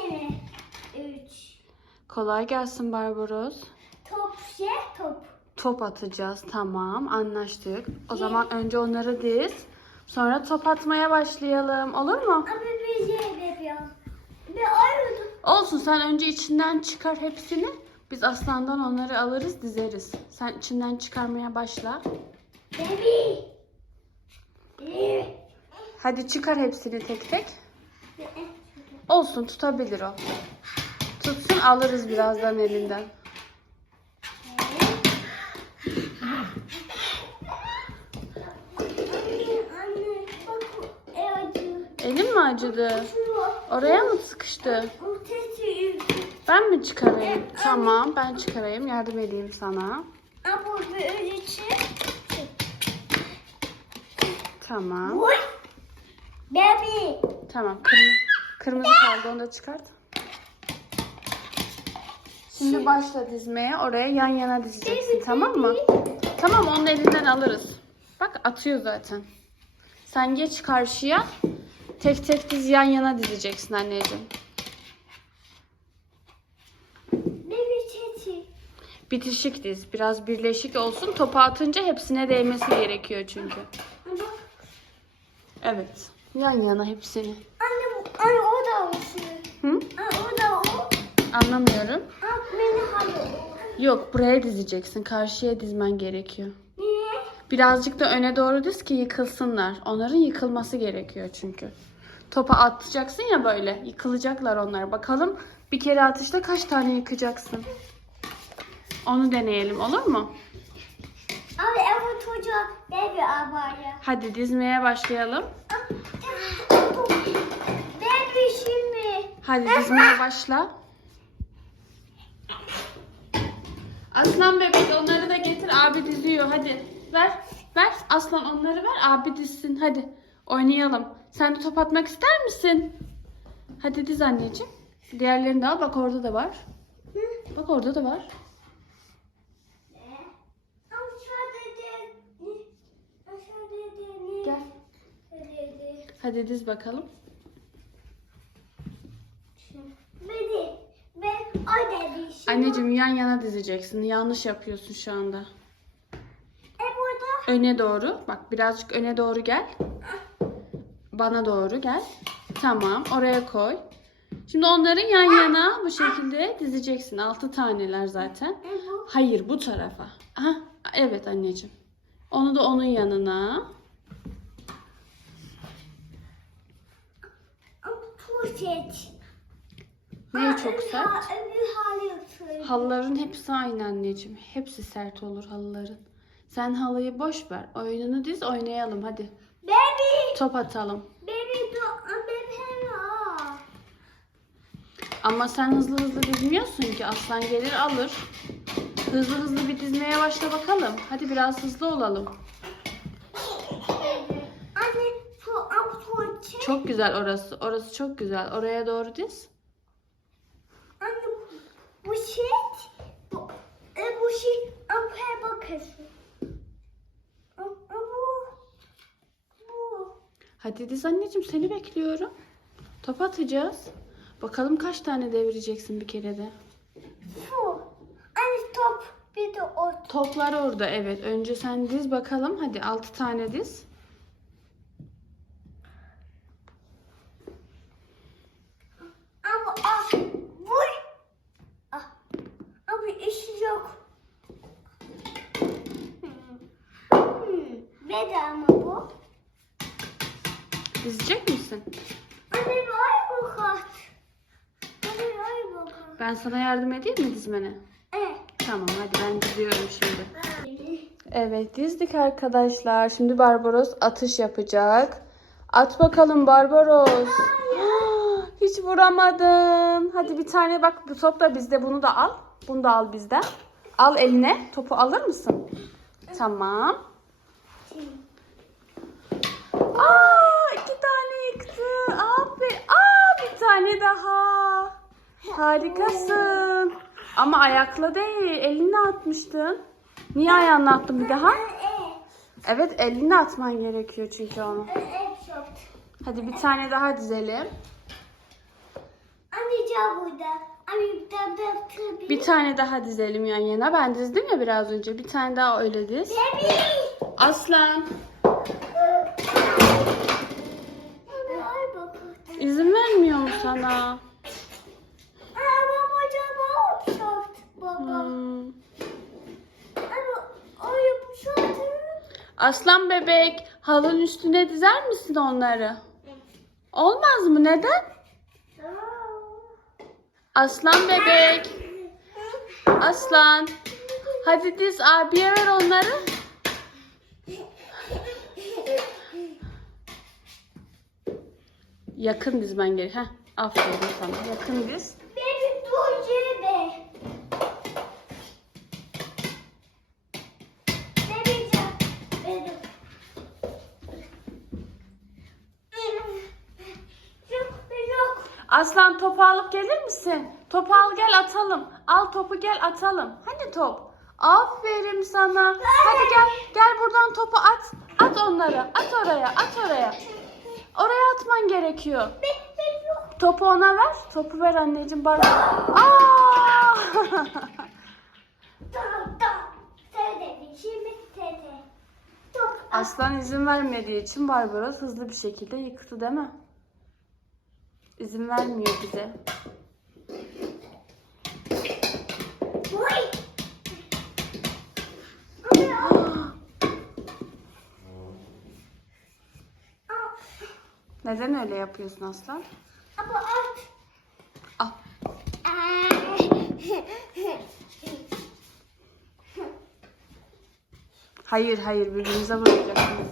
kere. Üç. Kolay gelsin Barbaros. Top şey top. Top atacağız. Tamam anlaştık. O zaman önce onları diz. Sonra top atmaya başlayalım. Olur mu? Ama bir şey yapıyor. Bir ayrıldı. Olsun sen önce içinden çıkar hepsini. Biz aslandan onları alırız dizeriz. Sen içinden çıkarmaya başla. Baby. Ee, Hadi çıkar hepsini tek tek. Olsun tutabilir o. Tutsun alırız birazdan elinden. Elin mi acıdı? Oraya mı sıkıştı? Ben mi çıkarayım? Tamam ben çıkarayım. Yardım edeyim sana. Tamam. Baby. Tamam. Kırmızı, kırmızı kaldı onu da çıkart. Şimdi başla dizmeye. Oraya yan yana dizeceksin tamam mı? Tamam onun elinden alırız. Bak atıyor zaten. Sen geç karşıya. Tek tek diz yan yana dizeceksin anneciğim. Bitişik diz. Biraz birleşik olsun. Topu atınca hepsine değmesi gerekiyor çünkü. Evet. Yan yana hepsini. Anne, anne o da olsun. Hı? Anne o da o. Anlamıyorum. Anne beni hayır. Yok buraya dizeceksin. Karşıya dizmen gerekiyor. Niye? Birazcık da öne doğru diz ki yıkılsınlar. Onların yıkılması gerekiyor çünkü. Topa atacaksın ya böyle. Yıkılacaklar onlar. Bakalım bir kere atışta kaç tane yıkacaksın? Onu deneyelim olur mu? Abi ama çocuğa baby abaya. Hadi dizmeye başlayalım. Baby şimdi. Hadi dizmeye başla. Aslan bebek onları da getir. Abi diziyor. Hadi ver. Ver. Aslan onları ver. Abi dizsin. Hadi oynayalım. Sen de top atmak ister misin? Hadi diz anneciğim. Diğerlerini de al. Bak orada da var. Bak orada da var. Gel. Hadi diz bakalım. Beni. Anneciğim yan yana dizeceksin. Yanlış yapıyorsun şu anda. E burada. Öne doğru. Bak birazcık öne doğru gel. Bana doğru gel. Tamam. Oraya koy. Şimdi onların yan yana bu şekilde dizeceksin. Altı taneler zaten. E. Hayır bu tarafa. Aha, evet anneciğim. Onu da onun yanına. Tuvalet. Neyi çok sert? Halıların hepsi aynı anneciğim. Hepsi sert olur halıların. Sen halıyı boş ver. Oyununu diz oynayalım hadi. Baby. Top atalım. Baby do. Baby hello. Ama sen hızlı hızlı dizmiyorsun ki. Aslan gelir alır. Hızlı hızlı bir dizmeye başla bakalım. Hadi biraz hızlı olalım. Tuvalet. Çok güzel orası. Orası çok güzel. Oraya doğru diz. Anne bu, şey. Bu, e, bu şey. Ama bakıyorsun. Ama bu. Bu. Hadi diz anneciğim seni bekliyorum. Top atacağız. Bakalım kaç tane devireceksin bir kerede. Bu. Anne top. Bir de o. Toplar orada evet. Önce sen diz bakalım. Hadi 6 tane diz. Ama ah. Bu. Ah. Ama işi yok. Hmm. Ne de ama bu? Dizecek misin? Anne var mı kart? Anne var mı kart? Ben sana yardım edeyim mi dizmene? Evet. Tamam hadi ben diziyorum şimdi. Evet dizdik arkadaşlar. Şimdi Barbaros atış yapacak. At bakalım Barbaros. Hiç vuramadın. Hadi bir tane bak bu top da bizde. Bunu da al. Bunu da al bizden. Al eline. Topu alır mısın? Tamam. Aa yıktı. Aferin. Aa bir tane daha. Harikasın. Ama ayakla değil. Elinle atmıştın. Niye ayağınla attın bir daha? Evet. Elinle atman gerekiyor çünkü onu. Hadi bir tane daha dizelim. Anne da burada. Bir tane daha dizelim yan yana. Ben dizdim ya biraz önce. Bir tane daha öyle diz. Aslan. Ay baba. İzin vermiyor mu sana? Aa baba cama yapıştı baba. Hmm. Ama o yapıştı. Aslan bebek, halın üstüne dizer misin onları? Olmaz mı? Neden? Aslan bebek, aslan. Hadi diz abiye ver onları. Yakın dizmen gerek. Heh, aferin sana. Yakın diz. Baby. Yok yok. Aslan topu alıp gelir misin? Topu al gel atalım. Al topu gel atalım. Hani top? Aferin sana. Hadi gel. Gel buradan topu at. At onları. At oraya. At oraya. Oraya atman gerekiyor. Topu ona ver. Topu ver anneciğim bana. Aa! Aslan izin vermediği için Barbaros hızlı bir şekilde yıktı değil mi? İzin vermiyor bize. Neden öyle yapıyorsun Aslan? Ama at. Al. Hayır hayır birbirinize vuracaksınız.